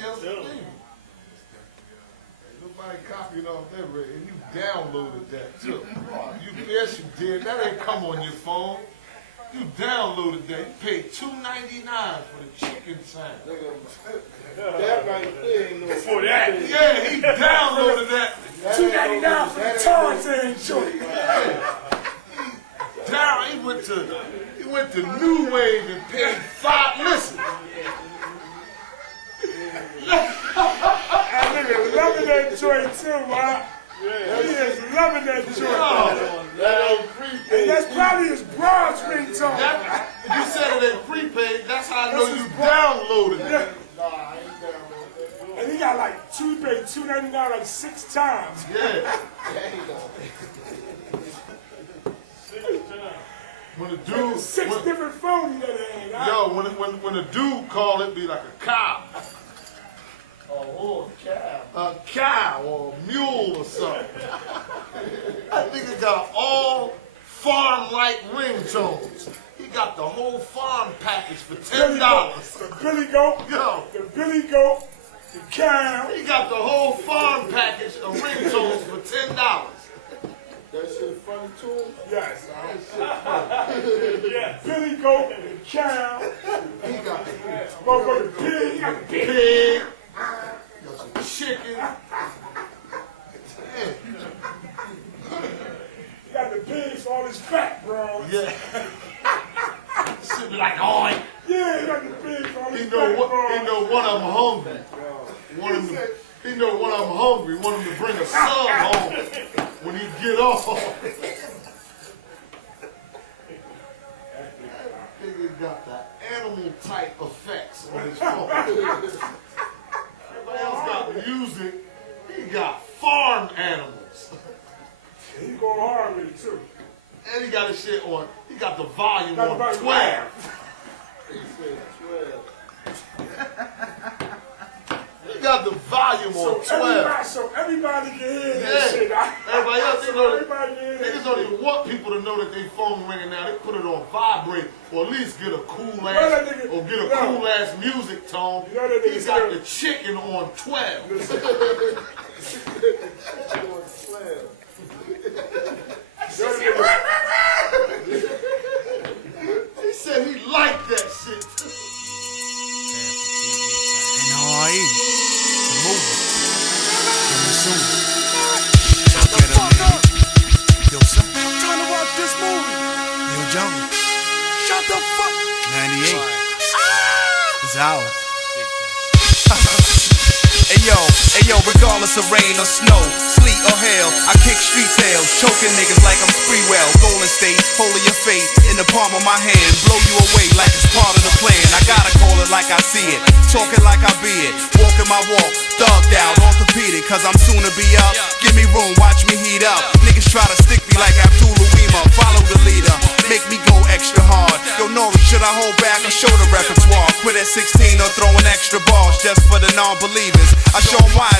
Nobody copied off that record, and you downloaded that too. Yes, you did. That ain't come on your phone. You downloaded that. You paid $2.99 for the chicken sound. That right there ain't no. For that. Yeah, he downloaded that. $2.99 for the Tarzan joint. He went to New Wave and paid $5. Listen. That nigga loving that joint too, man. Yeah, he is loving that joint. That ain't prepaid. And that's probably his broad's ringtone. You said it ain't prepaid. That's how I know you downloaded it. Nah, I ain't downloaded that. And he got like $2.99 like 6 times. Yeah. When the dude, 6 different phones that had. yo, when the dude called, it be like a cow. Oh, cow. A cow or a mule or something. That nigga got all farm-like ringtones. He got the whole farm package for $10. The Billy Goat. Yo, The Billy Goat. The cow. he got the whole farm package of ringtones for $10. That shit funny to him? Yes. Billy Goat. The cow. He got the Motherfucking pig. He got the pig. pig. Got some chicken. Man. He got the pigs for all his fat, bro. Yeah. Should be like, oh, Yeah, he got the pigs for all his he fat, know bro. one of them hungry. He know one of them hungry. Want him to bring a sub home when he get off. That nigga got the animal type effects on his phone. Everybody else got music. He got farm animals. He going hard with it too. And he got his shit on. He got the volume Got on about 12. He said 12. He got the volume on 12. So everybody can hear that Yeah. shit. Everybody else, they know that. Everybody can hear Niggas that. don't even want people to know that they phone ringing now. They put it on vibrate or at least get a cool that ass nigga- or get a yo. cool ass music tone. You know that He nigga got said- the chicken on 12. On 12. He said he liked that shit. NRE, the movie, coming soon. Check it out, man. Yo, son, I'm trying to watch this movie. Yo, Jungle, shut the fuck. 98, it's ours. Hey yo, regardless of rain or snow, sleet or hail, I kick street tails, choking niggas like I'm Spreewell. Golden State, holding your fate in the palm of my hand, blow you away like it's part of the plan. I gotta call it like I see it, talking like I be it, walking my walk, thugged out, orthopedic, cause I'm soon to be up. Give me room, watch me heat up. Niggas try to stick me like Abdul Uwima, follow the leader, make me go extra hard. Yo, Nori, should I hold back or show the repertoire? Quit at 16 or throwing extra balls just for the non-believers. I show 'em why.